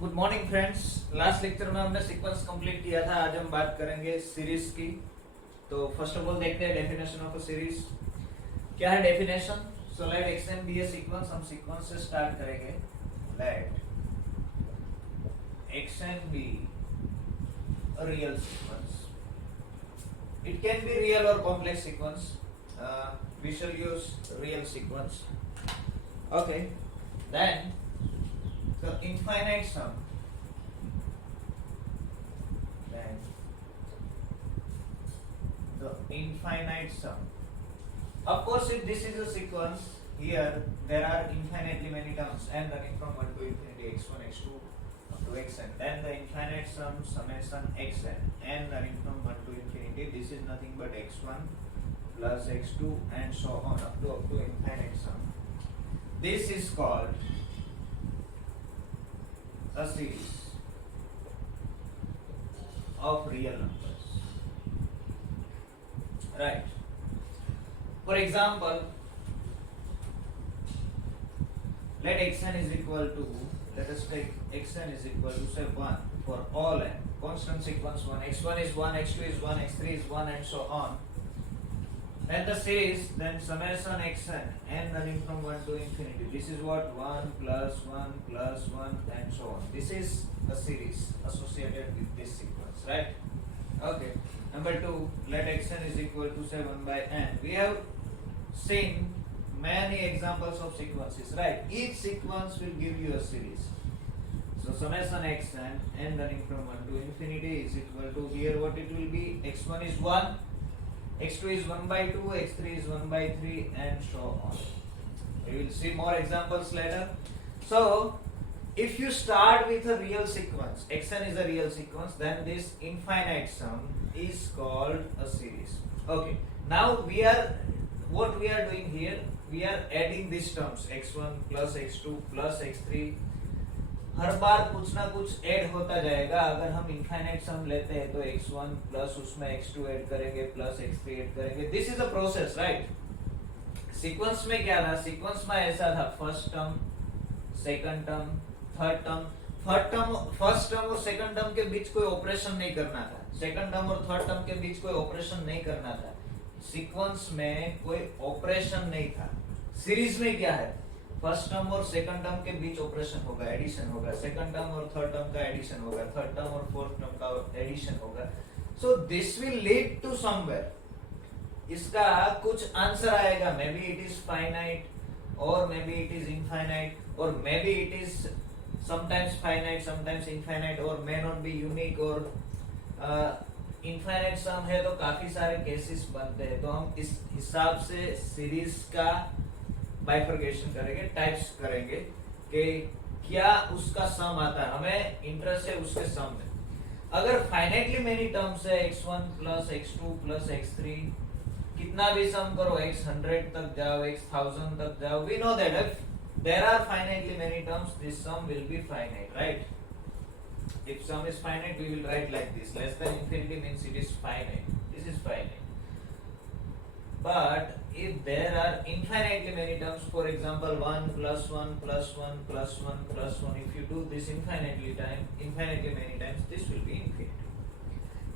Good morning friends. Last lecture में हमने sequence complete किया था। आज हम बात करेंगे सीरीज की। तो फर्स्ट ऑफ ऑल देखते हैं डेफिनेशन ऑफ अ सीरीज। क्या है definition? So let x n be a sequence. हम सीक्वेंस से स्टार्ट करेंगे। Let x n be a real sequence. It can be real or complex sequence. We shall use real sequence. Okay, then the infinite sum, then the infinite sum. Of course, if this is a sequence, here there are infinitely many terms n running from 1 to infinity, x1, x2 up to xn. Then the infinite sum summation xn, n running from 1 to infinity. This is nothing but x1 plus x2 and so on up to infinite sum. This is called a series of real numbers, right? For example, let xn is equal to, let us take xn is equal to say 1 for all n, constant sequence 1, x1 is 1, x2 is 1, x3 is 1 and so on. Then the series, then summation xn, n running from 1 to infinity. This is what? 1 plus 1 plus 1 and so on. This is a series associated with this sequence, right? Okay. Number 2, let xn is equal to say 1 by n. We have seen many examples of sequences, right? Each sequence will give you a series. So summation xn, n running from 1 to infinity is equal to, here what it will be? x1 is 1, x2 is 1 by 2, x3 is 1 by 3 and so on. We will see more examples later. So if you start with a real sequence, xn is a real sequence, then this infinite sum is called a series. Okay, now what we are doing here, we are adding these terms x1 plus x2 plus x3. हर बार कुछ ना कुछ add होता जाएगा। अगर हम infinite सम लेते हैं तो x1 प्लस उसमें x2 ऐड करेंगे प्लस x3 ऐड करेंगे। This is a process, right? Sequence में क्या था? सीक्वेंस में ऐसा था, first term, second term, third term. First term और सेकंड टर्म के बीच कोई ऑपरेशन नहीं करना था। सेकंड टर्म और थर्ड टर्म के बीच कोई ऑपरेशन नहीं करना था। सीक्वेंस में कोई ऑपरेशन नहीं था। सीरीज में क्या है? फर्स्ट टर्म और सेकंड टर्म के बीच ऑपरेशन होगा, एडिशन होगा। सेकंड टर्म और थर्ड टर्म का एडिशन होगा, थर्ड टर्म और फोर्थ टर्म का एडिशन होगा। So this will lead to somewhere. इसका कुछ आंसर आएगा। May be it is finite और maybe it is infinite और maybe it is sometimes finite sometimes infinite और मे नॉट बी यूनिक। और infinite sum है तो काफी सारे केसेस बनते हैं। तो हम इस हिसाब से सीरीज का बाइफर्केशन करेंगे, टाइप्स करेंगे कि क्या उसका सम आता है। हमें इंटरेस्ट है उसके सम में। अगर फाइनाइटली मेनी टर्म्स है, x1 plus x2 plus x3, कितना भी सम करो, x100 तक जाओ, x1000 तक जाओ, we know that if there are finitely many terms, this sum will be finite, right? If sum is finite, we will write like this. Less than infinity means it is finite. This is finite. But if there are infinitely many terms, for example 1 plus 1 plus 1 plus 1 plus 1, if you do this infinitely many times, this will be infinity.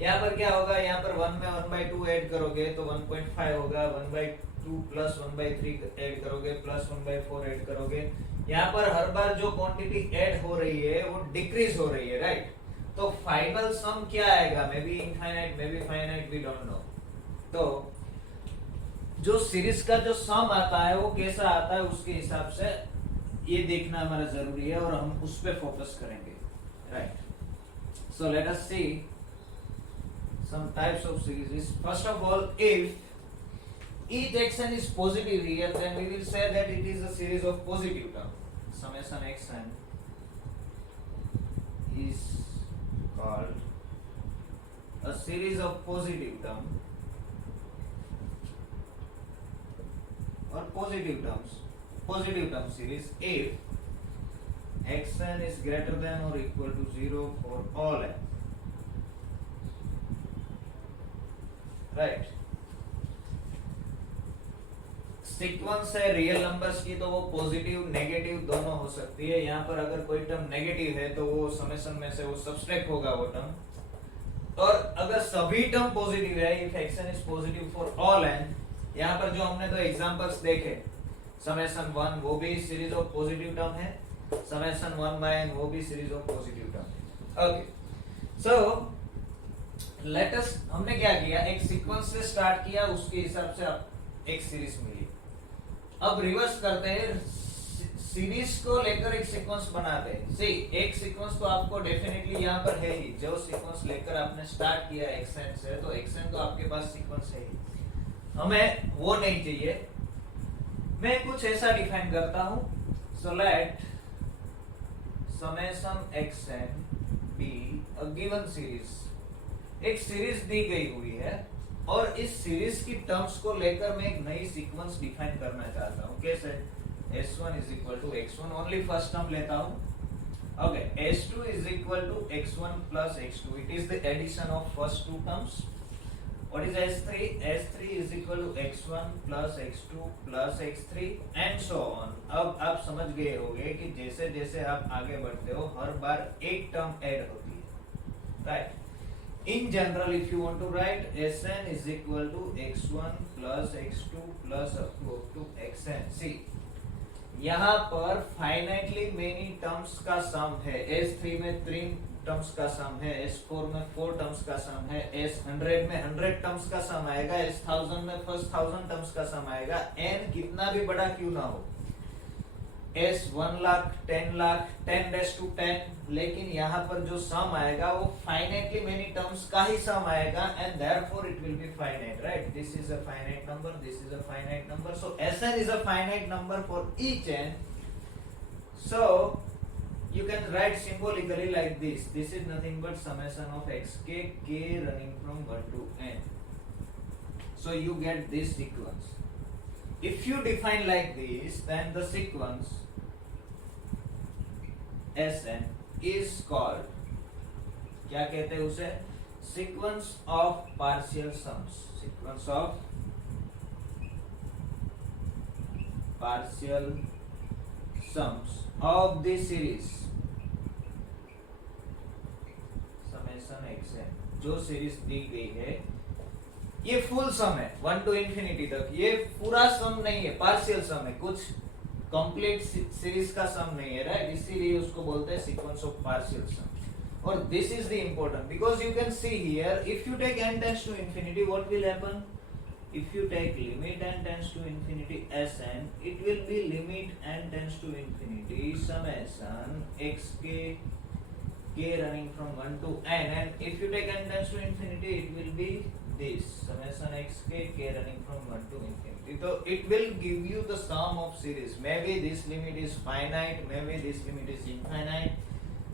यहाँ पर क्या होगा? यहाँ पर 1 में 1 by 2 add करोगे तो 1.5 होगा। 1 by 2 plus 1 by 3 ऐड करोगे प्लस 1 by 4 ऐड करोगे। यहाँ पर हर बार जो क्वांटिटी ऐड हो रही है वो डिक्रीज हो रही है, राइट? तो फाइनल सम क्या आएगा? मे be infinite, may be finite, we don't know. तो जो सीरीज का जो सम आता है वो कैसा आता है, उसके हिसाब से ये देखना हमारा जरूरी है और हम उस पे फोकस करेंगे, right? So let us see some types of series. First of all, if each xn is positive here, then we will say that it is a series of positive terms. Summation xn is called a series of positive terms or positive term series if xn is greater than or equal to 0 for all n, right? Sequence है real numbers की तो वो positive negative दोनों हो सकती है। यहाँ पर अगर कोई टर्म नेगेटिव है तो वो समेशन में से वो सब्सट्रैक्ट होगा वो टर्म। और अगर सभी टर्म पॉजिटिव है, if x n is positive for all N, यहाँ पर जो हमने तो एग्जांपल्स देखे, समेशन 1 वो भी सीरीज ऑफ पॉजिटिव टर्म है, समेशन 1 बाय n वो भी सीरीज ऑफ पॉजिटिव टर्म है। ओके, सो लेट अस, हमने क्या किया, एक सीक्वेंस से स्टार्ट किया, उसके हिसाब से आप एक सीरीज मिली। अब रिवर्स करते हैं, सीरीज को लेकर एक सीक्वेंस बनाते हैं। सी, एक सीक्वेंस तो आपको डेफिनेटली यहाँ पर है ही, जो सीक्वेंस लेकर आपने स्टार्ट किया एक्सएन से, तो एक्सएन तो आपके पास सीक्वेंस है ही, हमें वो नहीं चाहिए। मैं कुछ ऐसा डिफाइन करता हूं, so let summation xn be a given series. एक सीरीज दी गई हुई है और इस सीरीज की टर्म्स को लेकर मैं एक नई सीक्वेंस डिफाइन करना चाहता हूं। कैसे? S1 is equal to x1, only first term लेता हूं। Okay, S2 is equal to x1 plus x2, it is the addition of first two terms. What is S3? S3 is equal to x1 plus x2 plus x3 and so on। अब आप समझ गए होंगे कि जैसे जैसे आप आगे बढ़ते हो हर बार एक टर्म ऐड होती है, right? In general, if you want to write, Sn is equal to x1 plus x2 plus up to xn। See, यहाँ पर finitely many terms का sum है। S3 में 3 terms का sum है, S4 में 4 terms का sum है, S100 में 100 terms का sum आएगा, S1000 में first 1000 terms का sum आएगा। n कितना भी बड़ा क्यों ना हो, S 1 लाख, 10 लाख, 10⁻10, लेकिन यहाँ पर जो सम आएगा वो फाइनाइटली मेनी टर्म्स का ही सम आएगा, and therefore it will be finite, right? This is a finite number, this is a finite number, so Sn is a finite number for each n. So you can write symbolically like this. This is nothing but summation of xk, k running from 1 to n. So you get this sequence. If you define like this, then the sequence Sn is called, क्या कहते हैं उसे? Sequence of partial sums। Sequence of partial sums of the series summation xn। जो series दी गई है ये full सम है 1 to infinity तक, ये पूरा सम नहीं है, पार्शियल सम है, कुछ कंप्लीट सीरीज का सम नहीं है, राइट? इसीलिए उसको बोलते हैं सीक्वेंस ऑफ पार्शियल सम। और this is the important, because you can see here, if you take n tends to infinity, what will happen? If you take limit n tends to infinity Sn, it will be limit n tends to infinity summation xk, k running from 1 to n, and if you take n tends to infinity, it will be this summation xk, k running from 1 to infinity. So it will give you the sum of series. Maybe this limit is finite, maybe this limit is infinite,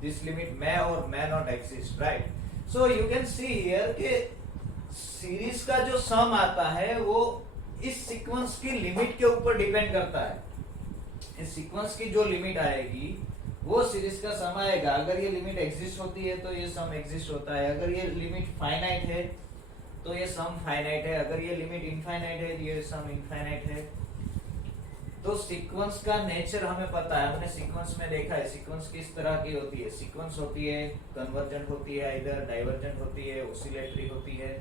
this limit may or may not exist, right? So you can see here कि series का जो सम आता है वो इस sequence की limit के ऊपर डिपेंड करता है। इस सीक्वेंस की जो लिमिट आएगी वो सीरीज का सम आएगा। अगर ये लिमिट एग्जिस्ट होती है तो ये सम एग्जिस्ट होता है, अगर ये लिमिट फाइनाइट है तो ये सम फाइनाइट है, अगर ये लिमिट इनफाइनाइट है ये सम इनफाइनाइट है। तो सीक्वेंस का नेचर हमें पता है, हमने सीक्वेंस में देखा है सीक्वेंस किस तरह की होती है। सीक्वेंस होती है कन्वर्जेंट होती है, इधर डाइवर्जेंट होती है, ऑसिलेटरी होती है।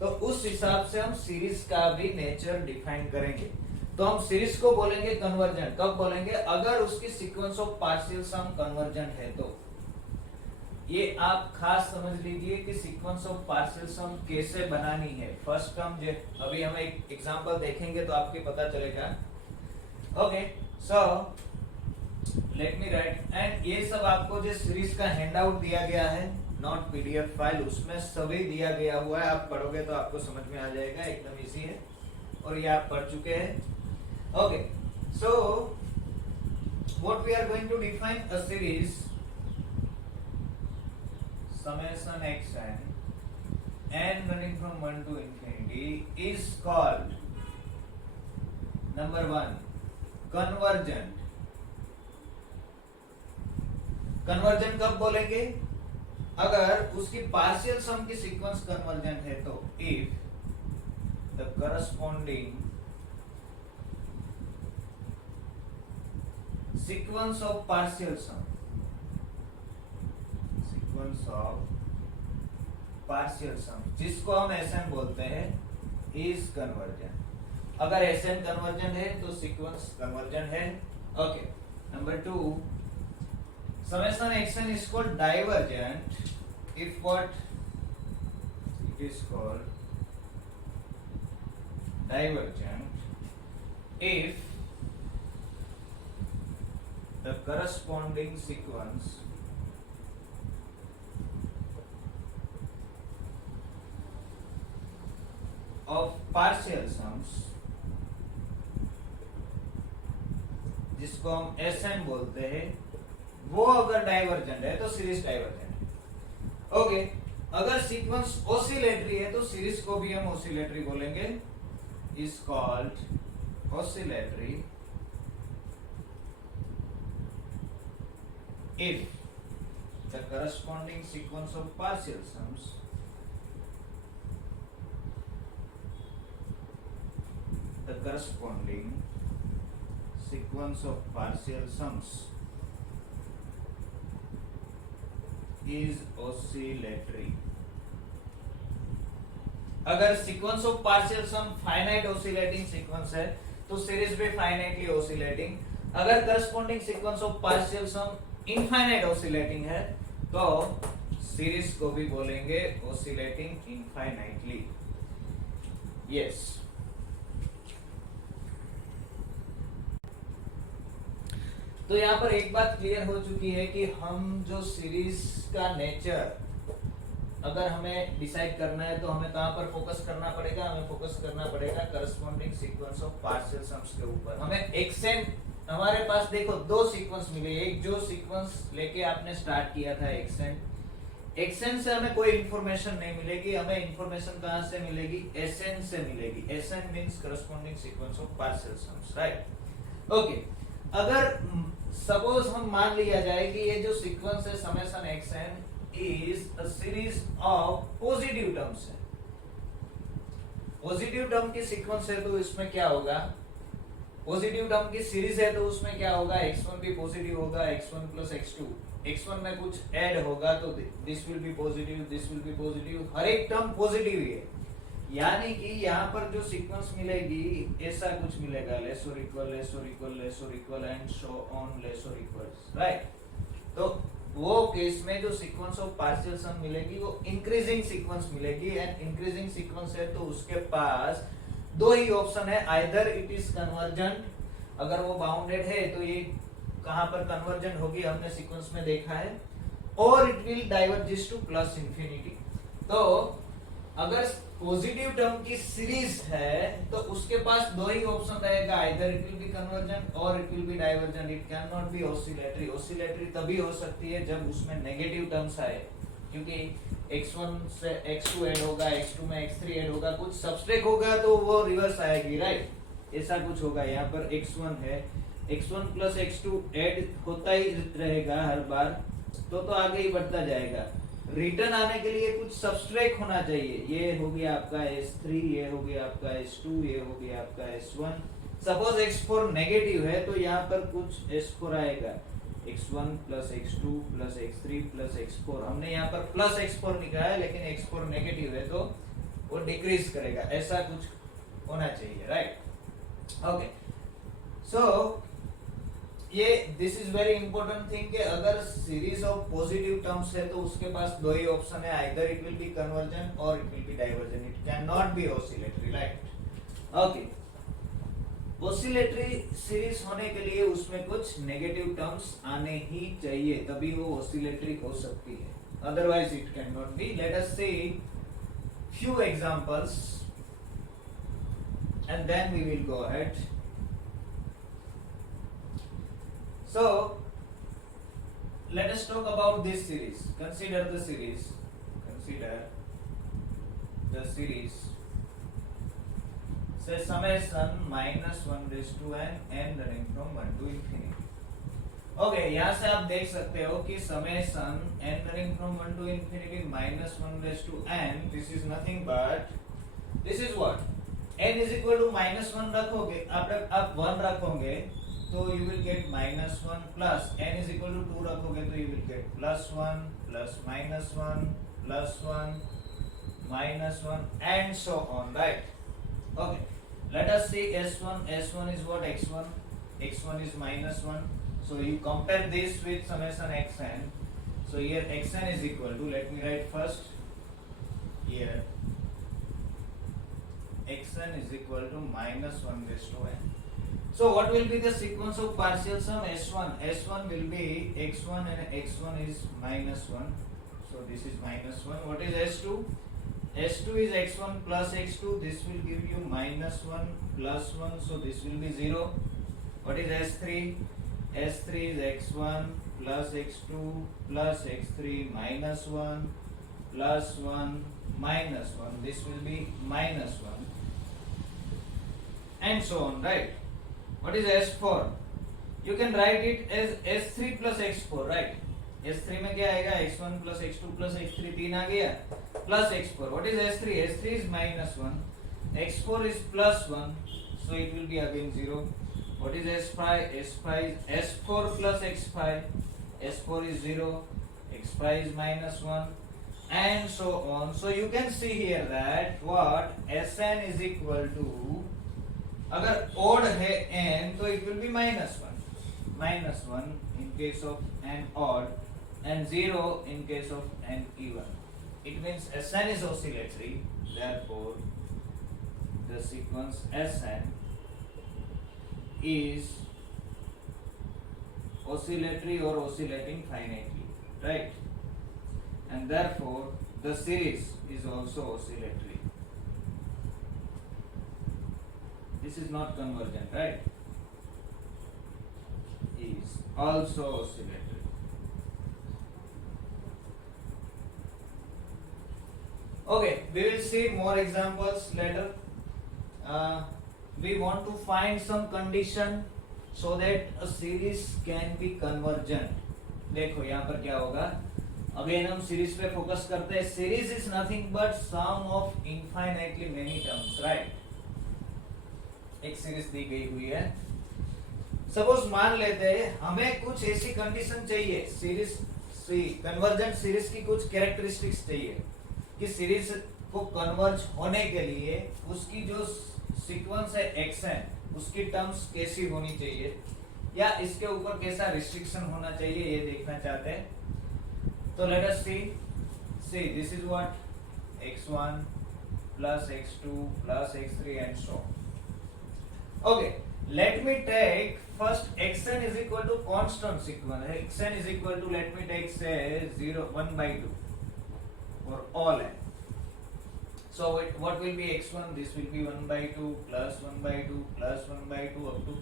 तो उस हिसाब से हम सीरीज का भी नेचर डिफाइन करेंगे। तो हम सीरीज को बोलेंगे कन्वर्जेंट, कब बोलेंगे? अगर उसकी sequence of partial sum convergent है तो। ये आप खास समझ लीजिए कि सीक्वेंस ऑफ पार्शियल सम कैसे बनानी है। फर्स्ट टर्म जो अभी हम एक एग्जांपल देखेंगे तो आपको पता चलेगा। Okay, so let me right, and ये सब आपको जो सीरीज का हैंडआउट दिया गया है, नॉट पीडीएफ फाइल, उसमें सभी दिया गया हुआ है। आप पढ़ोगे तो आपको समझ में आ जाएगा, एकदम इजी है और ये आप पढ़ चुके हैं। Okay, so what we are going to define a series summation xn n running from 1 to infinity is called number 1 convergent। Convergent कब बोलेंगे? अगर उसकी पार्शियल सम की सीक्वेंस कन्वर्जेंट है तो। If the corresponding sequence of partial sum, sequence of partial sum जिसको हम SN बोलते हैं is convergent. अगर SN convergent है तो sequence convergent है. Okay. Number 2, summation xn is called divergent if what? It is called divergent if the corresponding sequence of partial sums जिसको हम SN बोलते हैं वो अगर डाइवर्जेंट है तो सीरीज डाइवर्जेंट है. ओके. अगर सीक्वेंस ऑसिलेटरी है तो सीरीज को भी हम ऑसिलेटरी बोलेंगे. Is called oscillatory if the corresponding sequence of partial sums the corresponding sequence of partial sums is oscillatory. अगर sequence of partial sum finite oscillating sequence है तो सीरीज भी फाइनाइटली ऑसिलेटिंग. अगर corresponding sequence of partial sum infinite oscillating है तो series को भी बोलेंगे ऑसिलेटिंग इनफाइनाइटली. यस. तो यहाँ पर एक बात क्लियर हो चुकी है कि हम जो सीरीज का नेचर अगर हमें डिसाइड करना है तो हमें कहाँ पर फोकस करना पड़ेगा. हमें फोकस करना पड़ेगा corresponding sequence of partial sums के ऊपर. हमें एक्सएन हमारे पास देखो दो सीक्वेंस मिले. एक जो सीक्वेंस लेके आपने स्टार्ट किया था एक्सएन से हमें कोई इंफॉर्मेशन नहीं मिलेगी. हमें इंफॉर्मेशन कहाँ से मिलेगी? एसएन से मिलेगी. S N means corresponding sequence of partial sums. Right. Okay. अगर सपोज हम मान लिया जाए कि ये जो सीक्वेंस है summation xn is a series of positive terms है. पॉजिटिव टर्म की सीक्वेंस है तो इसमें क्या होगा? पॉजिटिव टर्म की सीरीज है तो उसमें क्या होगा? x1 भी पॉजिटिव होगा, x1 प्लस x2. x1 में कुछ ऐड होगा तो this will be positive, this will be positive. हर एक टर्म पॉजिटिव ही है. यानी कि यहाँ पर जो सीक्वेंस मिलेगी ऐसा कुछ मिलेगा. लेस और इक्वल, लेस और इक्वल, लेस और equal and so on, less और इक्वल. राइट. तो वो केस में जो सीक्वेंस ऑफ पार्शियल सम मिलेगी वो इंक्रीजिंग सीक्वेंस मिलेगी. एंड इंक्रीजिंग सीक्वेंस है तो उसके पास दो ही ऑप्शन है. Either it is convergent. अगर वो बाउंडेड है तो ये कहां पर कन्वर्जेंट होगी हमने सीक्वेंस में देखा है. और it will diverge two plus infinity. तो अगर पॉजिटिव टर्म की सीरीज है तो उसके पास दो ही ऑप्शन रहेगा. Either it will be convergent और it will be divergent. It can not be oscillatory. Oscillatory तभी हो सकती है जब उसमें नेगेटिव टर्म्स आए. क्योंकि x1 से x2 ऐड होगा, x2 में x3 ऐड होगा, कुछ सबट्रैक्ट होगा तो वो रिवर्स आएगी. राइट. ऐसा कुछ होगा. यहाँ पर x1 है, x1 प्लस x2 ऐड होता ही रहेगा हर बार. तो आगे ही बढ़ता जाएगा. रिटर्न आने के लिए कुछ सबट्रैक्ट होना चाहिए. ये हो गया आपका S3, ये हो गया आपका S2, ये हो गया आपका S1. सपोज x4 नेगेटिव है तो यहाँ पर कुछ S4 आएगा. x1 plus x2 plus x3 plus x4. हमने यहाँ पर प्लस x4 लिखा है लेकिन x4 नेगेटिव है तो वो डिक्रीज करेगा. ऐसा कुछ होना चाहिए. राइट. ओके. सो ये this is very important thing कि अगर सीरीज ऑफ पॉजिटिव टर्म्स है तो उसके पास दो ही ऑप्शन है. Either it will be convergent और it will be divergent. It can not be oscillatory. Right. Okay. Oscillatory series होने के लिए उसमें कुछ नेगेटिव टर्म्स आने ही चाहिए तभी वो ऑसिलेटरी हो सकती है. Otherwise it can not be. Let us see few examples and then we will go ahead. So let us talk about this series. Consider the series. Say summation -1 raised to n running from 1 to infinity. Okay, यहाँ से आप देख सकते हो कि summation n running from 1 to infinity -1 raised to n. This is nothing but this is what n is equal to -1 रखोगे आप 1 रखोगे तो you will get -1 plus n is equal to 2 रखोगे तो you will get +1 plus -1 plus 1 -1 and so on, right? Okay, let us see S1. S1 is what? X1. X1 is -1. So you compare this with summation xn. So here xn is equal to, let me write first here, xn is equal to -1 raised to n. So what will be the sequence of partial sum? S1. S1 will be x1 and x1 is -1. So this is -1. What is S2? S2 is x1 plus x2. This will give you -1 plus 1. So this will be 0. What is S3? S3 is x1 plus x2 plus x3 -1 plus 1 minus 1. This will be -1 and so on, right? What is S4? You can write it as S3 plus x4, right? S3 में क्या आएगा? x1 plus x2 plus x3, 3 आ गया, plus x4. What is S3? S3 is -1. x4 is +1, so it will be again 0. What is S5? S5 is S4 plus x5. S4 is 0. x5 is -1 and so on. So you can see here that what Sn is equal to, अगर odd है n तो it will be -1. -1 in case of n odd and 0 in case of n even. It means Sn is oscillatory. Therefore, the sequence Sn is oscillatory or oscillating finitely, right? And therefore, the series is also oscillatory. This is not convergent, right? Is also oscillatory. Okay, we will see more examples later. We want to find some condition so that a series can be convergent. देखो यहाँ पर क्या होगा, again हम series पे focus करते हैं. Series is nothing but sum of infinitely many terms, right? एक सीरीज दी गई हुई है. सपोज मान लेते हैं हमें कुछ ऐसी कंडीशन चाहिए, सीरीज कन्वर्जेंट सीरीज की कुछ कैरेक्टरिस्टिक्स चाहिए कि सीरीज को कन्वर्ज होने के लिए उसकी जो सीक्वेंस है xn, उसकी टर्म्स कैसी होनी चाहिए या इसके ऊपर कैसा रिस्ट्रिक्शन होना चाहिए, ये देखना चाहते हैं. तो late us see this is what x1 plus x2 plus x3 and so on. Okay, let me take first xn is equal to constant sequence. Xn is equal to, let me take say 0 1/2 for all n. So what will be x1? This will be 1/2 plus 1/2 plus 1/2 up to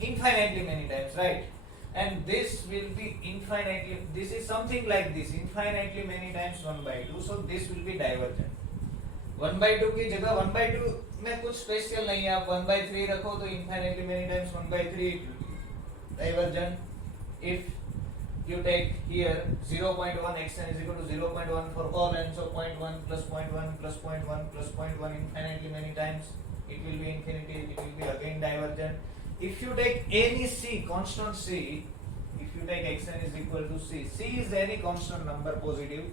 infinitely many times, right? And this will be infinitely, this is something like this, infinitely many times 1/2. So this will be divergent. 1/2 की जगह 1/2 में कुछ special नहीं है, आप 1/3 रखो तो infinitely many times 1/3 it will be divergent. If you take here 0.1 xn is equal to 0.1 for all n, so 0.1 plus 0.1 plus 0.1 plus 0.1 infinitely many times, it will be infinity, it will be again divergent. If you take any c, constant c, if you take xn is equal to c, c is any constant number positive,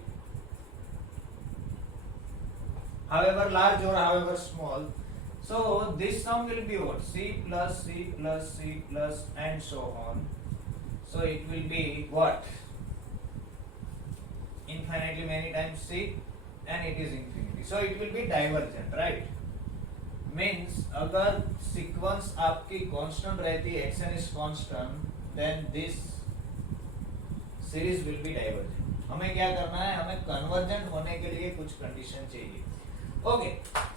however large or however small. So this sum will be what? C plus C plus C plus and so on. So it will be what? Infinitely many times C and it is infinity. So it will be divergent, right? Means अगर sequence आपकी constant रहती है, xn is constant, then this series will be divergent. हमें क्या करना है? हमें convergent होने के लिए कुछ condition चाहिए. Okay,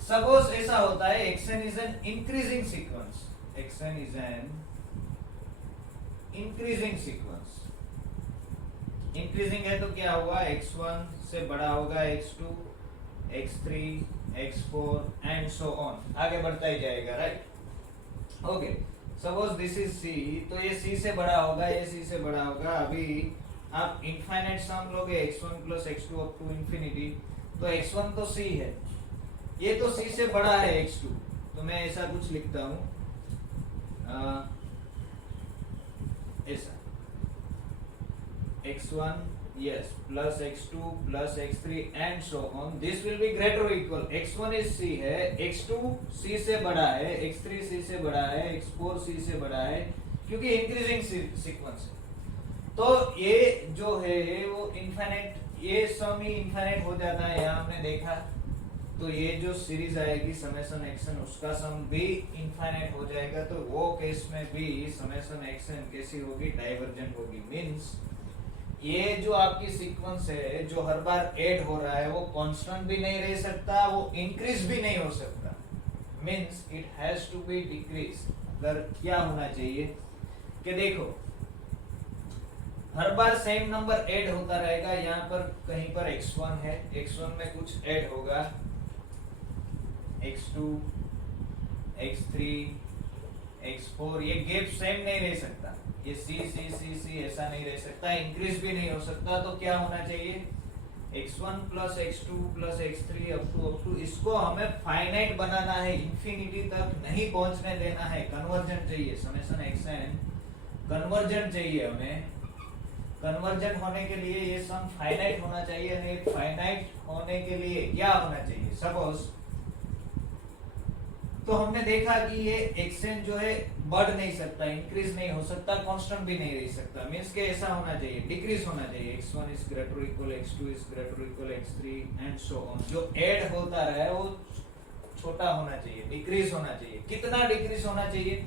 suppose ऐसा होता है xn is an increasing sequence. xn is an increasing sequence. Increasing है तो क्या होगा? x1 से बड़ा होगा x2, x3, x4 and so on. आगे बढ़ता ही जाएगा, right? Okay, suppose this is c, तो ये c से बड़ा होगा, ये c से बड़ा होगा. अभी आप infinite sum लोगे x1 plus x2 up to infinity, तो x1 तो c है, ये तो c से बड़ा है x2, तो मैं ऐसा कुछ लिखता हूँ ऐसा x1 yes plus x2 plus x3 and so on, this will be greater or equal, x1 is c है, x2 c से बड़ा है, x3 c से बड़ा है, x4 c से बड़ा है, क्योंकि इंक्रीजिंग सीक्वेंस है। तो ये जो है वो इनफाइनाइट, ये सम ही इनफाइनाइट हो जाता है, यहाँ हमने देखा। तो ये जो सीरीज आएगी समेशन एक्शन, उसका सम भी इनफाइनाइट हो जाएगा। तो वो केस में भी समेशन एक्शन कैसी होगी, डाइवर्जेंट होगी। मींस ये जो आपकी सीक्वेंस है जो हर बार ऐड हो रहा है वो कांस्टेंट भी नहीं रह सकता, वो इंक्रीज भी नहीं हो सकता। Means it has to be decrease. अगर क्या होना चाहिए कि देखो हर बार सेम नंबर ऐड होता रहेगा, यहाँ पर कहीं पर x1 है, x1 में कुछ ऐड होगा, x2 x3 x4, ये गैप सेम नहीं रह सकता, ये c c c c ऐसा नहीं रह सकता, इंक्रीज भी नहीं हो सकता। तो क्या होना चाहिए, x1 plus x2 plus x3 up to, इसको हमें फाइनाइट बनाना है, इंफिनिटी तक नहीं पहुंचने देना है, कन्वर्जेंट चाहिए, समेशन एक्शन कन्वर्जेंट चाहिए हमें। कन्वर्जेंट होने के लिए ये सम फाइनाइट होना चाहिए, नहीं फाइनाइट होने के लिए क्या होना चाहिए, सपोज तो हमने देखा कि ये एक्सचेंज जो है बढ़ नहीं सकता, इंक्रीज नहीं हो सकता, कांस्टेंट भी नहीं रह सकता। मींस के ऐसा होना चाहिए, डिक्रीज होना चाहिए, x1 is greater equal x2 is greater equal x3 and so on. जो ऐड होता रहा है वो छोटा होना चाहिए, डिक्रीज होना चाहिए। कितना डिक्रीज होना चाहिए,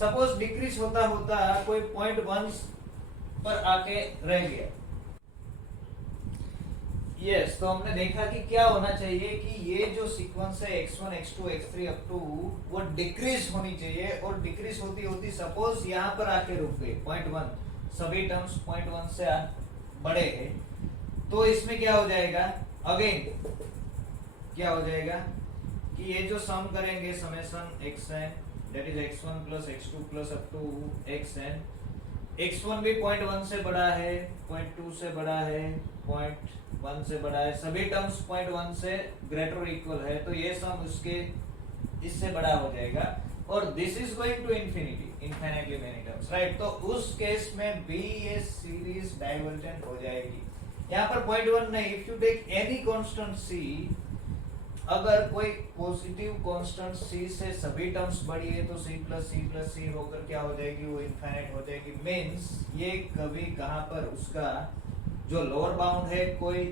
सपोज डिक्रीज होता होता कोई 0.1 पर आके रह गया, यस तो हमने देखा कि क्या होना चाहिए कि ये जो सीक्वेंस है x1 x2 x3 up to, वो डिक्रीज होनी चाहिए, और डिक्रीज होती होती सपोज यहाँ पर आके रुक गए 0.1, सभी टर्म्स 0.1 से बड़े हैं, तो इसमें क्या हो जाएगा, अगेन क्या हो जाएगा कि ये जो सम करेंगे summation xn that is x1 plus x2 plus up to xn, x1 भी 0.1 से बड़ा है, 0.2 से बड़ा है, 0.1 से बड़ा है, सभी टर्म्स 0.1 से ग्रेटर इक्वल है, तो ये सम उसके इससे बड़ा हो जाएगा, और this is going to infinity, infinitely many terms, right. तो उस केस में भी ये सीरीज डाइवर्जेंट हो जाएगी। यहाँ पर 0.1 नहीं, if you take any constant c, अगर कोई पॉजिटिव कांस्टेंट c से सभी टर्म्स बड़ी है तो c प्लस c होकर क्या हो जाएगी, वो इनफाइनाइट हो जाएगी। मींस ये कभी कहाँ पर उसका जो लोअर बाउंड है कोई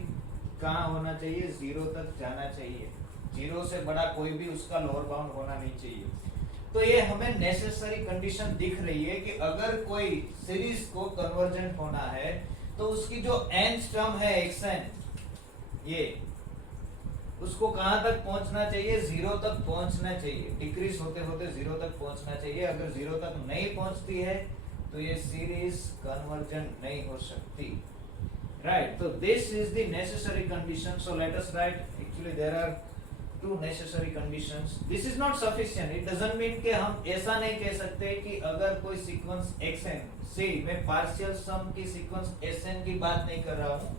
कहाँ होना चाहिए, 0 तक जाना चाहिए, 0 से बड़ा कोई भी उसका लोअर बाउंड होना नहीं चाहिए। तो ये हमें नेसेसरी कंडीशन दिख रही है कि अगर कोई सीरीज को कन्वर्जेंट होना है तो उसकी जो nth टर्म है xn, ये उसको कहां तक पहुंचना चाहिए, 0 तक पहुंचना चाहिए, डिक्रीज होते होते 0 तक पहुंचना चाहिए। अगर 0 तक नहीं पहुंचती है तो ये सीरीज कन्वर्जेंट नहीं हो सकती, राइट। तो this is the necessary condition, so let us write, actually there are two necessary conditions, this is not sufficient, it doesn't mean कि हम ऐसा नहीं कह सकते कि अगर कोई सीक्वेंस xn से, मैं पार्शियल सम की सीक्वेंस sn की बात नहीं कर रहा हूं,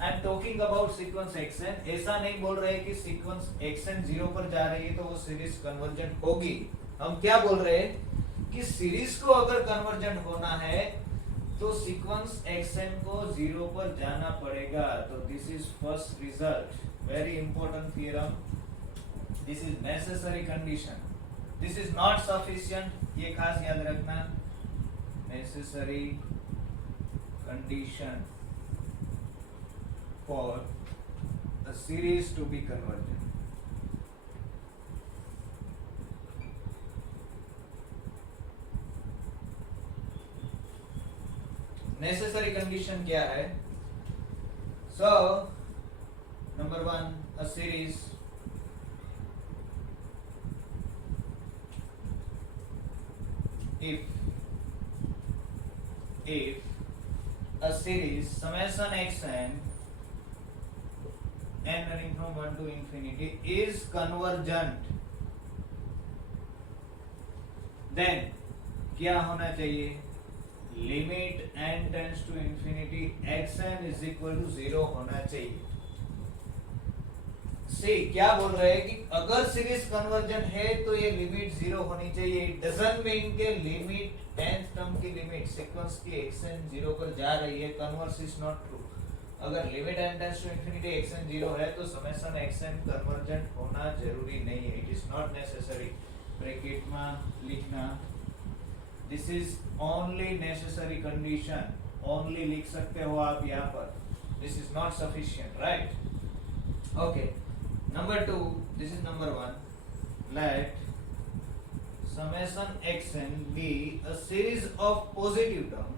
I am talking about sequence xn, ऐसा नहीं बोल रहे कि सीक्वेंस xn 0 पर जा रही है तो वो सीरीज कन्वर्जेंट होगी। हम क्या बोल रहे हैं कि सीरीज को अगर कन्वर्जेंट होना है तो सीक्वेंस xn को 0 पर जाना पड़ेगा। तो this is first result, very important theorem, this is necessary condition, this is not sufficient, ये खास याद रखना, necessary condition for a series to be convergent. Necessary condition क्या है? So, number 1, a series if a series summation xn n running from 1 to infinity is convergent, then क्या होना चाहिए, limit n tends to infinity xn is equal to 0 होना चाहिए। सी क्या बोल रहे हैं कि अगर सीरीज कन्वर्जन है तो ये लिमिट जीरो होनी चाहिए. इट डजंट मीन के लिमिट nth टर्म की लिमिट सीक्वेंस की xn जीरो पर जा रही है. Converse is not true. अगर limit n tends to infinity xn zero है तो समेशन xn कन्वर्जेंट होना जरूरी नहीं है. It is not necessary. Bracket में लिखना this is only necessary condition. Only लिख सकते हो आप यहाँ पर. This is not sufficient, right? Okay. Number 2, this is number 1. Let summation xn be a series of positive terms.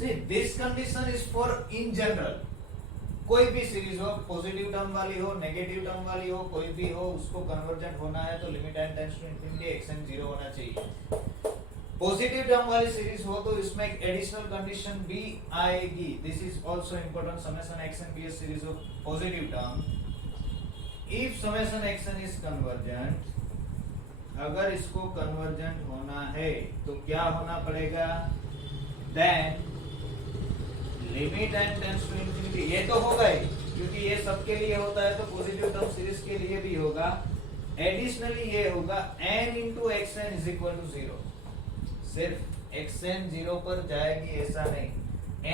See, this condition is for in general. कोई भी series हो, positive term वाली हो, नेगेटिव टर्म वाली हो, कोई भी हो, उसको कन्वर्जेंट होना है तो limit n tends to infinity xn zero होना चाहिए. पॉजिटिव टर्म वाली सीरीज हो तो इसमें एक एडिशनल कंडीशन भी आएगी. This is also important. Summation xn be a series of positive term. If summation xn is convergent, अगर इसको कन्वर्जेंट होना है तो क्या होना पड़ेगा? Then limit n tends to infinity. ये तो होगा ही क्योंकि ये सबके लिए होता है तो पॉजिटिव टर्म सीरीज के लिए भी होगा. एडिशनली ये होगा n into xn is equal to 0. सिर्फ xn जीरो पर जाएगी ऐसा नहीं.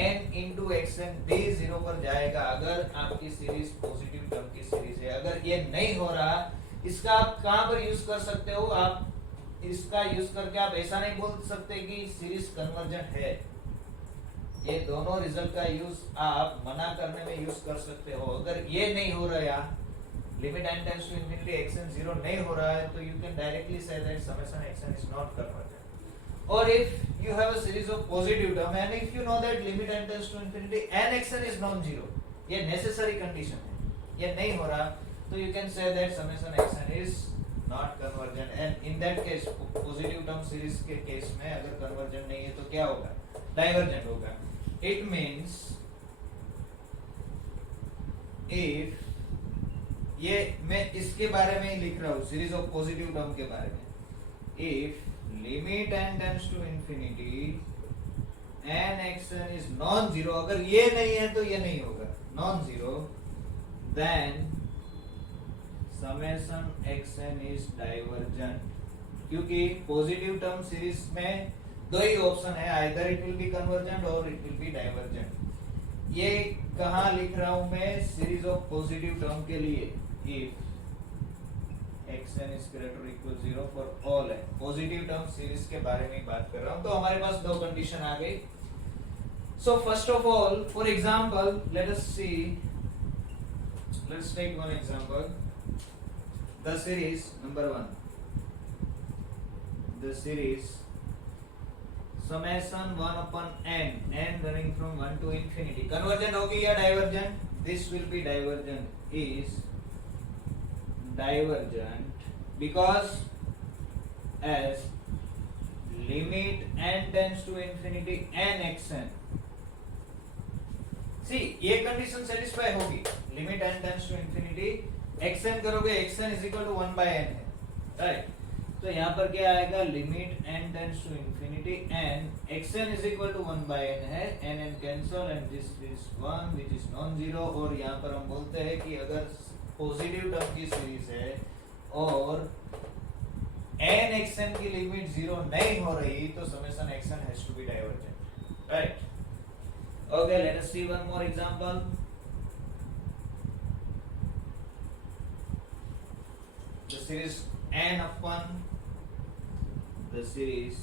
n into xn भी जीरो पर जाएगा अगर आपकी सीरीज पॉजिटिव टर्म की सीरीज है. अगर ये नहीं हो रहा, इसका आप कहां पर यूज कर सकते हो? आप इसका यूज करके आप ऐसा नहीं बोल सकते कि सीरीज कन्वर्जेंट है. ये दोनों रिजल्ट का यूज आप मना करने में यूज कर सकते हो. अगर ये नहीं हो रहा, limit n tends to infinity xn zero नहीं हो रहा है तो यू कैन डायरेक्टली से that summation xn is not convergent. Or if you have a series of positive term and if you know that limit n tends to infinity n xn is non-zero, ये necessary condition है. ये नहीं हो रहा तो you can say that summation xn is not convergent. And in that case, positive term series के case में अगर convergent नहीं है तो क्या होगा? Divergent होगा. It means if ये मैं इसके बारे में ही लिख रहा हूँ, series of positive term के बारे में. If limit n tends to infinity n xn is non-zero, अगर ये नहीं है तो ये नहीं होगा. Non-zero, then summation xn is divergent. क्योंकि पॉजिटिव टर्म सीरीज में दो ही ऑप्शन है, either it will be convergent or it will be divergent. ये कहाँ लिख रहा हूँ मैं? सीरीज ऑफ पॉजिटिव टर्म के लिए. if xn is greater or equal 0 for all n. Positive term series के बारे में बात कर रहा हूँ. तो हमारे पास दो कंडीशन आ गई. So first of all, for example, let us see. Let's take one example. The series number 1. The series summation 1 upon n running from 1 to infinity. Convergent होगी या divergent? This will be divergent. Is divergent because as limit n tends to infinity n xn. See, ये condition satisfy होगी. Limit n tends to infinity xn करोगे, xn is equal to 1 by n है, right? तो यहाँ पर क्या आएगा? Limit n tends to infinity n xn is equal to 1 by n है. n cancel and this is 1 which is non zero. और यहाँ पर हम बोलते हैं कि अगर पॉजिटिव टर्म की सीरीज है और n xn की लिमिट जीरो नहीं हो रही तो summation xn has to be divergent, right? Okay, let us see one more example. The series n upon the series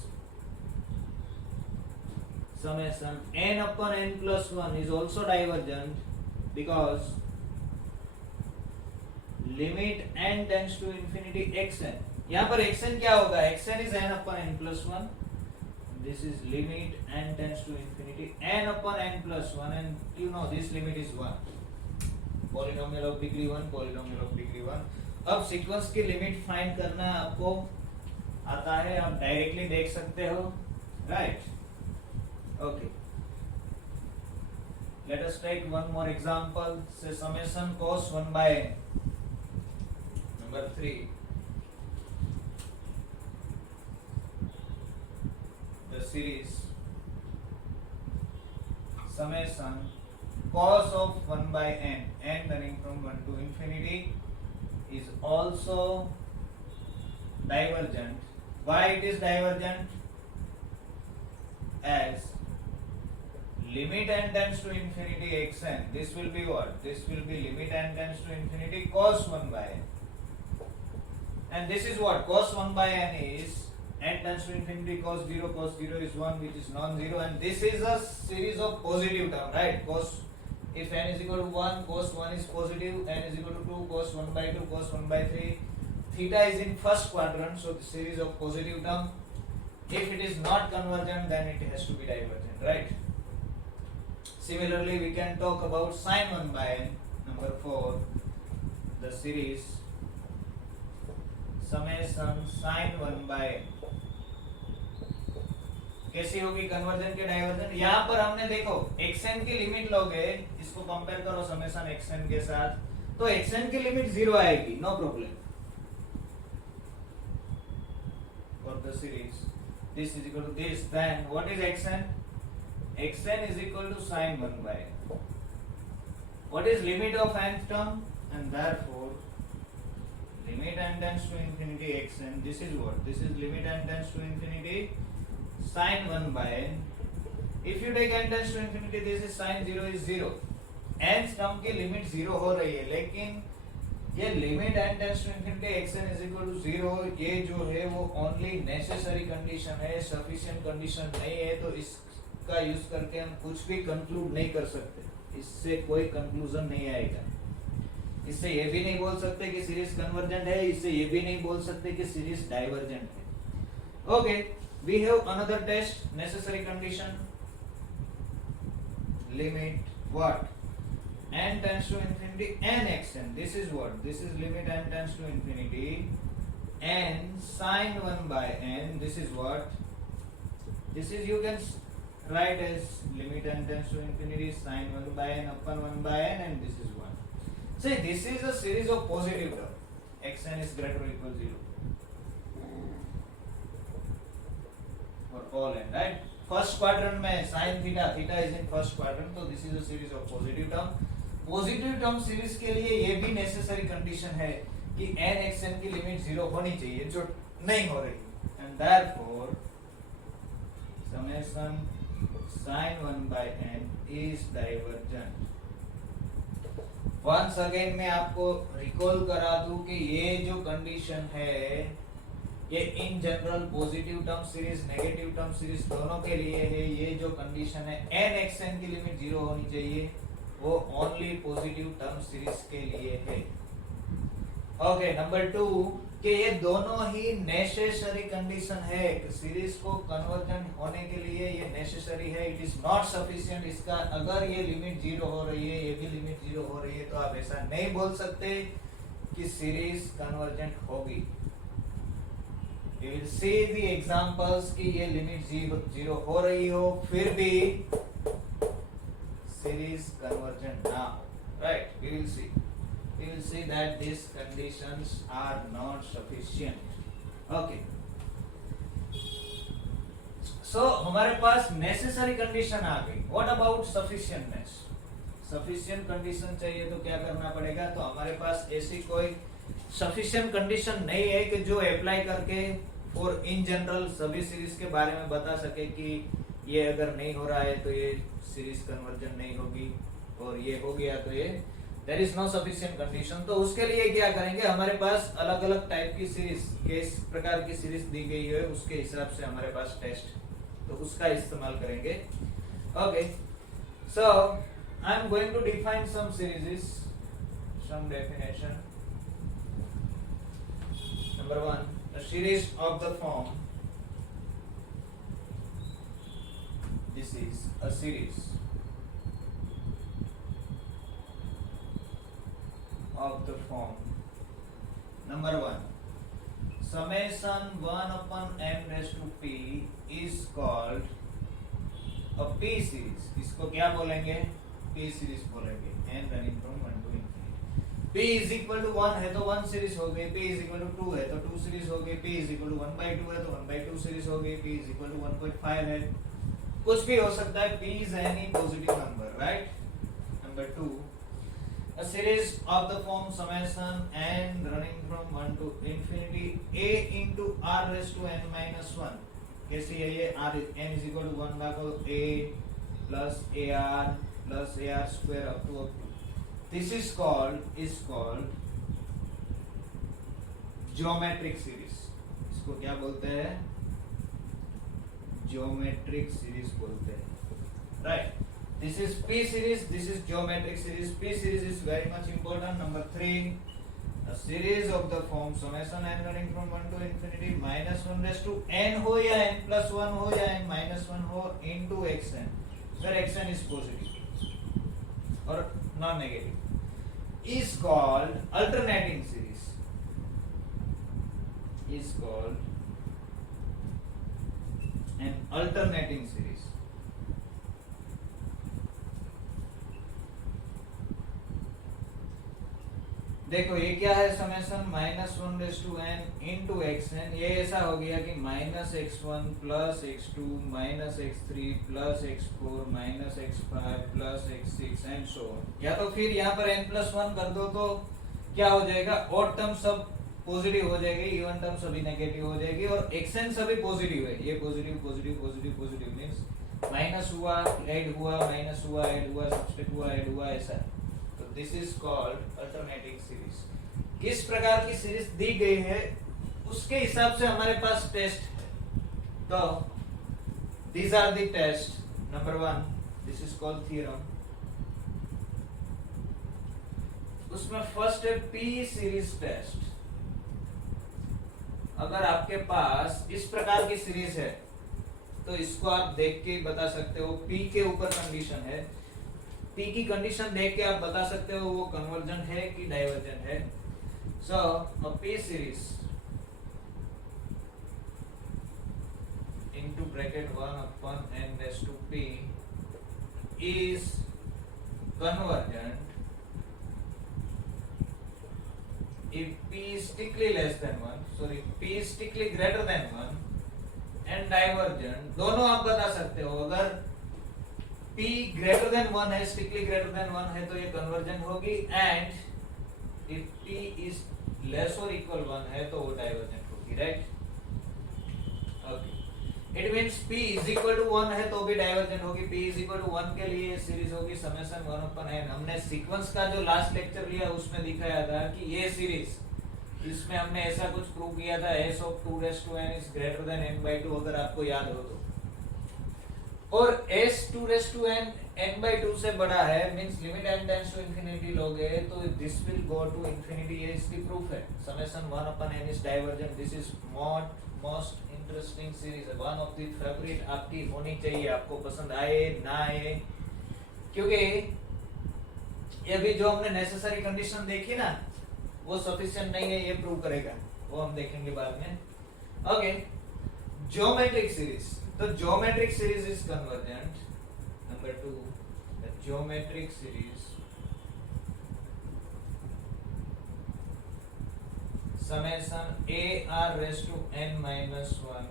summation n upon n plus 1 is also divergent because limit n tends to infinity xn. यहाँ पर xn क्या होगा? xn is n upon n plus 1. This is limit n tends to infinity n upon n plus 1 and you know this limit is 1. Polynomial of degree 1, polynomial of degree 1. अब sequence की limit find करना आपको आता है, आप directly देख सकते हो, right? Okay, let us take one more example. Say summation cos 1 by n. Number 3. The series summation cos of 1 by n running from 1 to infinity is also divergent. Why it is divergent? As limit n tends to infinity xn, this will be what? This will be limit n tends to infinity cos 1 by n. And this is what? Cos 1 by n is n tends to infinity cos 0 is 1, which is non-zero, and this is a series of positive term, right? Cos, if n is equal to 1, cos 1 is positive, n is equal to 2, cos 1 by 2, cos 1 by 3. Theta is in first quadrant, so the series of positive term. If it is not convergent, then it has to be divergent, right? Similarly, we can talk about sin 1 by n, number 4, the series summation sin 1 by n कैसी होगी, convergent के divergent. यहाँ पर हमने देखो xn की limit लोगे, इसको कंपेयर करो समेशन xn के साथ, तो xn की लिमिट 0 आएगी, no problem. For the series this is equal to this, then what is xn? xn is equal to sin 1 by n. What is limit of nth term? And therefore limit n tends to infinity xn, this is what? This is limit n tends to infinity sin 1 by n. If you take n tends to infinity, this is sin 0 is 0. nth term की limit 0 हो रही है, लेकिन ये limit n tends to infinity xn is equal to 0, ये जो है वो ओनली नेसेसरी कंडीशन है, सफिशिएंट कंडीशन नहीं है, तो इसका यूज करके हम कुछ भी कंक्लूड नहीं कर सकते, इससे कोई कंक्लूजन नहीं आएगा। इससे ये भी नहीं बोल सकते कि सीरीज कन्वर्जेंट है, इससे ये भी नहीं बोल सकते कि सीरीज डाइवर्जेंट है। Okay, we have another test, necessary condition, limit what n tends to infinity n xn, this is what? This is limit n tends to infinity n sin 1 by n, this is what? This is, you can write as limit n tends to infinity sin 1 by n upon 1 by n, and this is 1. See, this is a series of positive term, xn is greater or equal to 0 for all n, right? First quadrant में sin theta, theta is in first quadrant, so this is a series of positive term. Positive term series के लिए ये भी necessary condition है कि n xn की limit 0 होनी चाहिए, जो नहीं हो रही, and therefore summation sin 1 by n is divergent. Once again मैं आपको रिकॉल करा दूं कि ये जो कंडीशन है ये in general positive term series, negative term series दोनों के लिए है। ये जो कंडीशन है n xn की लिमिट 0 होनी चाहिए, वो ओनली पॉजिटिव टर्म सीरीज के लिए है। ओके, नंबर 2 कि ये दोनों ही नेसेसरी कंडीशन है, सीरीज को कन्वर्जेंट होने के लिए ये नेसेसरी है, इट इज नॉट सफिशिएंट। इसका अगर ये लिमिट 0 हो रही है, ये भी लिमिट 0 हो रही है, तो आप ऐसा नहीं बोल सकते कि सीरीज कन्वर्जेंट होगी। You will see the examples कि ये लिमिट 0 हो रही हो, फिर भी series convergent ना हो, right? We will see that these conditions are not sufficient. Okay. So हमारे पास necessary condition आ गई। What about sufficientness? Sufficient condition चाहिए तो क्या करना पड़ेगा? तो हमारे पास ऐसी कोई sufficient condition नहीं है कि जो अप्लाई करके for in general सभी सीरीज के बारे में बता सके कि ये अगर नहीं हो रहा है तो ये सीरीज कन्वर्जन नहीं होगी, और ये हो गया तो ये there is no sufficient condition. तो उसके लिए क्या करेंगे, हमारे पास अलग अलग टाइप की सीरीज, किस प्रकार की सीरीज दी गई है उसके हिसाब से हमारे पास टेस्ट, तो उसका इस्तेमाल करेंगे। Okay, so I am going to define some series, some definition. Number 1, a series of the form, this is a series of the form, number 1, summation 1 upon m raised to p is called a p series। इसको क्या बोलेंगे? p series बोलेंगे, n running from 1 to infinity। p is equal to 1 है तो 1 series हो गई, p is equal to 2 है तो 2 सीरीज हो गई, p is equal to 1/2 है तो 1/2 सीरीज हो गई, p is equal to 1.5 है, कुछ भी हो सकता है, p is any positive number, right? And Number 2, a series of the form summation n running from 1 to infinity a into r raised to n minus 1. कैसी है ये? r n is equal to 1 भाग a plus ar plus ar square up to This is called geometric series. इसको क्या बोलते हैं? Geometric series बोलते हैं, right? This is P series. This is geometric series. P series is very much important. Number 3, a series of the form summation n running from 1 to infinity minus 1 raised to n हो या n plus 1 हो या n minus 1 हो into xn, where xn is positive or non-negative, is called alternating series. Is called an alternating series. देखो ये क्या है? Summation minus 1 raise to n into x n. ये ऐसा हो गया कि minus x one plus x two minus x three plus x four minus x five plus x six and so on. या तो फिर यहाँ पर n प्लस वन कर दो तो क्या हो जाएगा? ऑड टर्म सब पॉजिटिव हो जाएगी, इवन टर्म सभी नेगेटिव हो जाएगी और एक्स एन सभी पॉजिटिव है. ये positive positive positive positive means minus हुआ ऐड हुआ माइनस हुआ ऐड हुआ सब्सट्रैक्ट हुआ ऐड हुआ ऐसा. This is called alternating series. किस प्रकार की सीरीज दी गई है उसके हिसाब से हमारे पास टेस्ट है. तो these are the test. Number 1, this is called theorem. उसमें फर्स्ट है P सीरीज टेस्ट. अगर आपके पास इस प्रकार की सीरीज है तो इसको आप देख के बता सकते हो. P के ऊपर कंडीशन है. P की कंडीशन देख के आप बता सकते हो वो कन्वर्जन है कि डाइवर्जन है. सो a P series into bracket 1 upon n raised to P is convergent if P is strictly less than 1, sorry, P is strictly greater than 1 and divergent. दोनों आप बता सकते हो. अगर P greater than 1 है, strictly greater than 1 है तो ये convergent होगी. and if P is less or equal 1 है तो वो divergent होगी, right? okay, it means P is equal to 1 है तो भी divergent होगी. P is equal to 1 के लिए सीरीज होगी summation 1 upon n. हमने सीक्वेंस का जो लास्ट लेक्चर लिया उसमें दिखाया था कि ये सीरीज, इसमें हमने ऐसा कुछ प्रूव किया था s of 2 raised to n is greater than n by 2, अगर आपको याद हो तो. और s 2 raised to n n by 2 से बड़ा है means limit n tends to infinity लोगे तो this will go to infinity. ये इसकी प्रूफ है. Summation 1 upon n is divergent. This is most interesting series. One of the favourite आपकी होनी चाहिए, आपको पसंद आए ना आए, क्योंकि ये भी जो हमने नेसेसरी कंडीशन देखी ना वो सफिशिएंट नहीं है, ये प्रूव करेगा. वो हम देखेंगे बाद में. Okay, geometric series. The geometric series is convergent. Number 2, the geometric series summation a r raised to n minus 1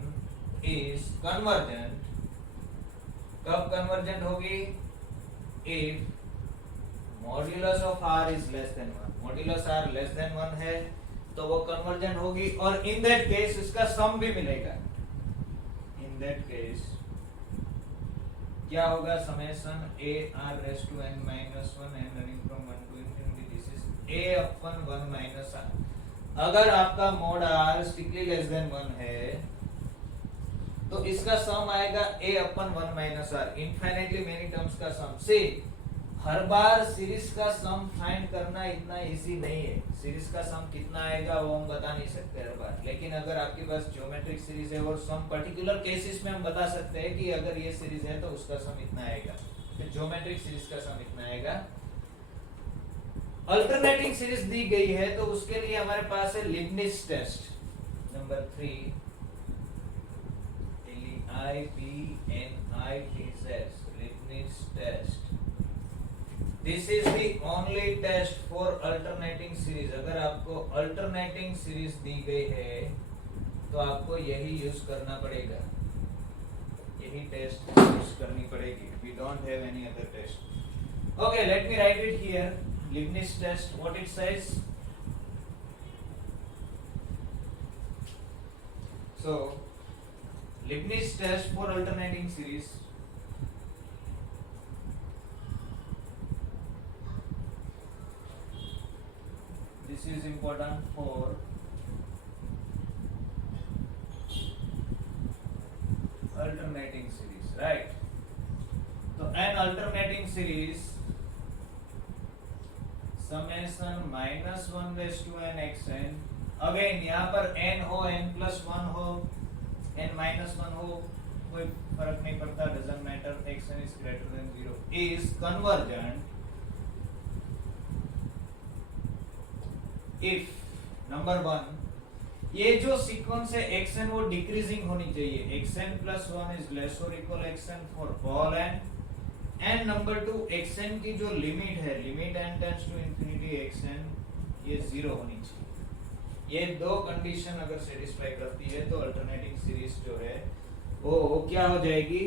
is convergent. कब convergent होगी? If modulus of r is less than 1. Modulus r less than 1 है तो वो convergent होगी और in that case इसका sum भी मिलेगा. In that case क्या होगा? summation a r raised to n minus 1 n running from 1 to infinity. This is a upon 1 minus r. अगर आपका mod r strictly less than 1 है तो इसका सम आएगा a upon 1 minus r. infinitely many terms का सम. See, हर बार series का sum find करना इतना इजी नहीं है. सीरीज का सम कितना आएगा वो हम बता नहीं सकते हर बार, लेकिन अगर आपके पास ज्योमेट्रिक सीरीज है और सम पर्टिकुलर केसेस में हम बता सकते हैं कि अगर ये सीरीज है तो उसका सम इतना आएगा. तो ज्योमेट्रिक सीरीज का सम इतना आएगा. अल्टरनेटिंग सीरीज दी गई है तो उसके लिए हमारे पास है Leibniz test. Number 3, Leibniz test. This is the only test for alternating series. अगर आपको alternating series दी गई है तो आपको यही यूज करना पड़ेगा, यही टेस्ट यूज करनी पड़ेगी. We don't have any other test. Okay, let me write it here. Leibniz test, what it says. So, Leibniz test for alternating series. This is important for alternating series, right? So, an alternating series summation minus 1 raised to n xn. Again यहाँ पर n हो, n plus 1 हो, n minus 1 हो, कोई फर्क नहीं पड़ता, doesn't matter, xn is greater than 0, is convergent if number 1 ये जो सीक्वेंस है xn वो डिक्रीजिंग होनी चाहिए, xn plus 1 is less or equal xn for all n, and number 2 xn की जो लिमिट है, limit n tends to infinity xn, ये 0 होनी चाहिए। ये दो कंडीशन अगर सेटिस्फाई करती है तो अल्टरनेटिंग सीरीज जो है वो क्या हो जाएगी,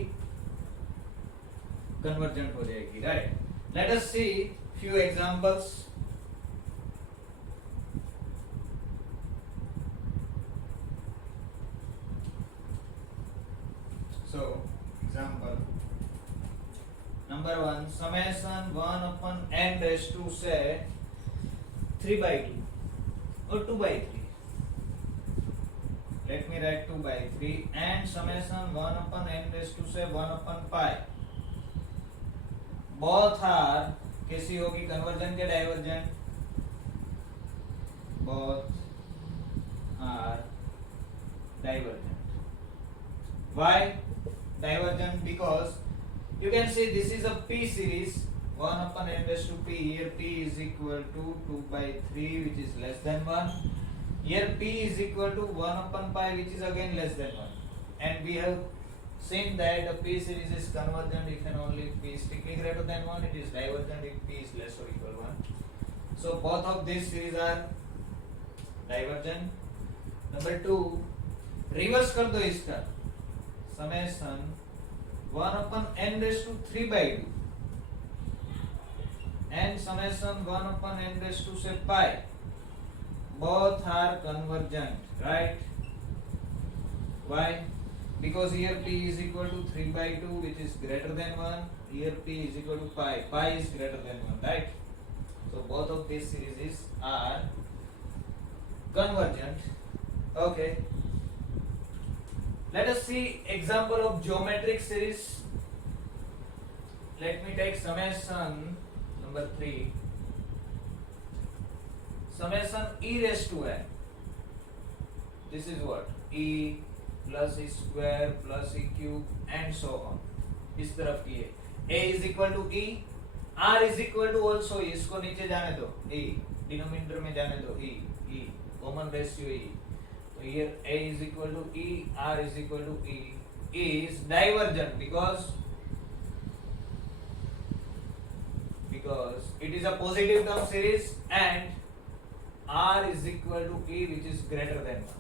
कन्वर्जेंट हो जाएगी, right. Late us see few examples. So example number 1, summation 1 upon n raised to say 3/2 or 2/3. Let me write 2/3 and summation 1 upon n raised to say 1 upon pi. Both are कैसी होगी, conversion के divergent? Both are divergent. Why divergent? Because you can see this is a p series, 1 upon n raised to p. Here p is equal to 2/3, which is less than 1. Here p is equal to 1 upon pi, which is again less than 1. And we have seen that the p series is convergent if and only if p is strictly greater than 1. It is divergent if p is less or equal 1. So both of these series are divergent. Number 2, reverse कर दो इसका, summation 1 upon n raised to 3/2 and summation 1 upon n raised to say pi, both are convergent, right? Why? Because here p is equal to 3/2, which is greater than 1. Here p is equal to pi, pi is greater than 1, right? So both of these series are convergent. Okay, let us see example of geometric series. Let me take summation number 3, summation e raised to n. This is what, e plus e square plus e cube and so on. इस तरफ की है, a is equal to e, r is equal to also e, इसको नीचे जाने दो, e denominator में जाने दो, e common ratio e. So here a is equal to e, r is equal to e, is divergent because it is a positive term series and r is equal to e, which is greater than 1.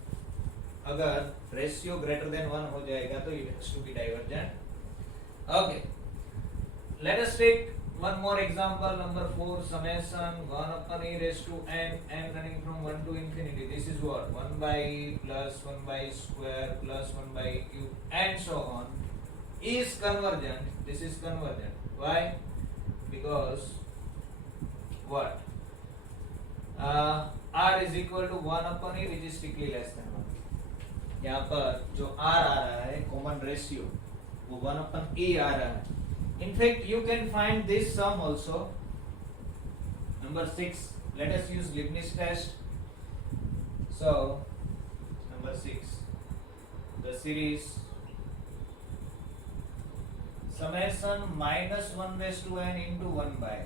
अगर ratio greater than 1 हो जाएगा तो it has to be divergent. Okay, let us take one more example, number 4, summation 1 upon e raised to n, n running from 1 to infinity. This is what, 1 by e plus 1 by square plus 1 by cube and so on, is convergent. This is convergent. Why? Because what, r is equal to 1 upon e, which is strictly less than 1. यहाँ पर जो r आ रहा है common ratio वो 1 upon e आ रहा है. In fact, you can find this sum also. Number 6, let us use Leibniz test. So, number 6, the series summation minus 1 raised to n into 1 by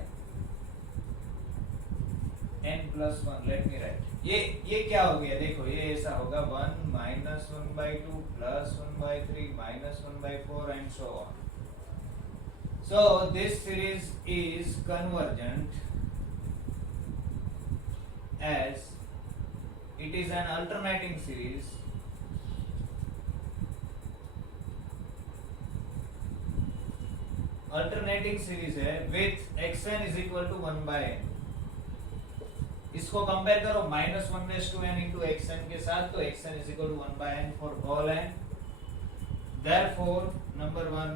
n plus 1. Let me write. ये क्या हो गया, देखो ये ऐसा होगा 1 minus 1 by 2 plus 1 by 3 minus 1 by 4 and so on. So this series is convergent as it is an alternating series alternating series है with xn is equal to 1/n। इसको कंपेयर करो -1/n इंटू xn के साथ, तो xn is equal to 1/n for all n। Therefore number 1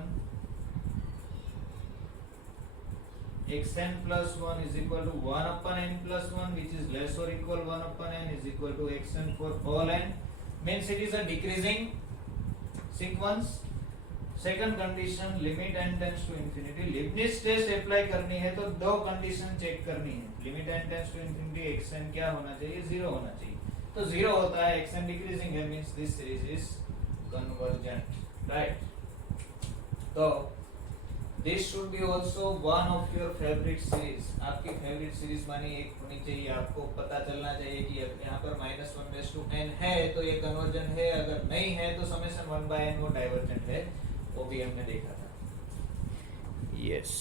xn plus 1 is equal to 1 upon n plus 1, which is less or equal 1 upon n is equal to xn for all n, means it is a decreasing sequence। Second condition limit n tends to infinity, Leibniz test apply करनी है तो दो condition check करनी है। Limit n tends to infinity xn क्या होना चाहिए, 0 होना चाहिए। तो 0 होता है, xn डिक्रीजिंग है, means this series is convergent, right. तो this should be also one of your favorite series। आपकी फेवरेट सीरीज मानी एक होनी चाहिए। आपको पता चलना चाहिए कि यहाँ पर -1/n है तो ये कन्वर्जेंट है, अगर नहीं है तो समेशन 1/n वो डाइवर्जेंट है, वो भी हमने देखा था। यस,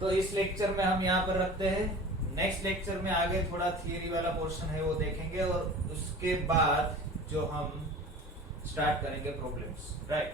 तो इस लेक्चर में हम यहाँ पर रखते हैं। नेक्स्ट लेक्चर में आगे थोड़ा थियरी वाला पोर्शन है वो देखेंगे, और उसके बाद जो हम स्टार्ट करेंगे प्रॉब्लम्स, राइट।